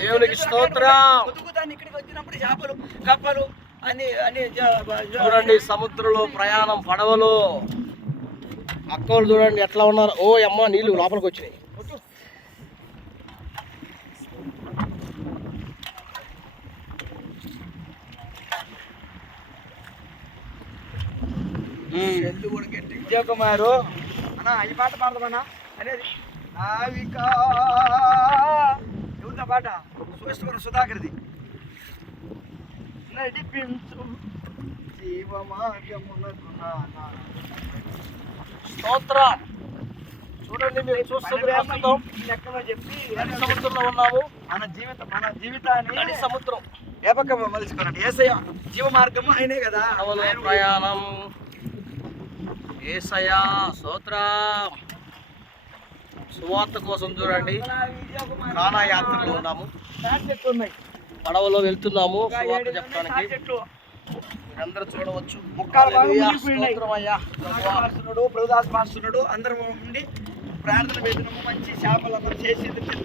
దేవునికి స్తోత్రం. ఇక్కడికి వచ్చినప్పుడు చేపలు కప్పలు అని అని చూడండి సముద్రంలో ప్రయాణం పడవలు. అక్కలు చూడండి ఎట్లా ఉన్నారు. ఓ అమ్మ నీళ్ళు లోపలికి వచ్చినాయి. విజయకుమారు. అన్న ఈ పాట పాడదామన్నా? అనేది నావిక. పాట. సూశ్వర సుధాకర్ది. నడిపించు జీవ మార్గమునకు. స్తోత్రం చూడండి మీరు చూస్తుంది లెక్కలో చెప్పి సముద్రంలో ఉన్నాము. మన జీవితం మన జీవితాన్ని సముద్రం. ఏ పక్క మలుచుకోనండి ఏసయ్య జీవ మార్గము ఆయనే కదా. ప్రయాణం. ఏసయా స్తోత్రం. సువార్త కోసం చూడండి. కానా యాత్రలో ఉన్నాము. పడవలో వెళ్తున్నాము. సువార్త చెప్పడానికి. మీరందరూ చూడవచ్చు. ప్రభుదాస్ పాస్తున్నాడు అందరం ఉండి ప్రార్థన పెట్టినాము మంచి చేపలు అందరం చేసి తిన్నాము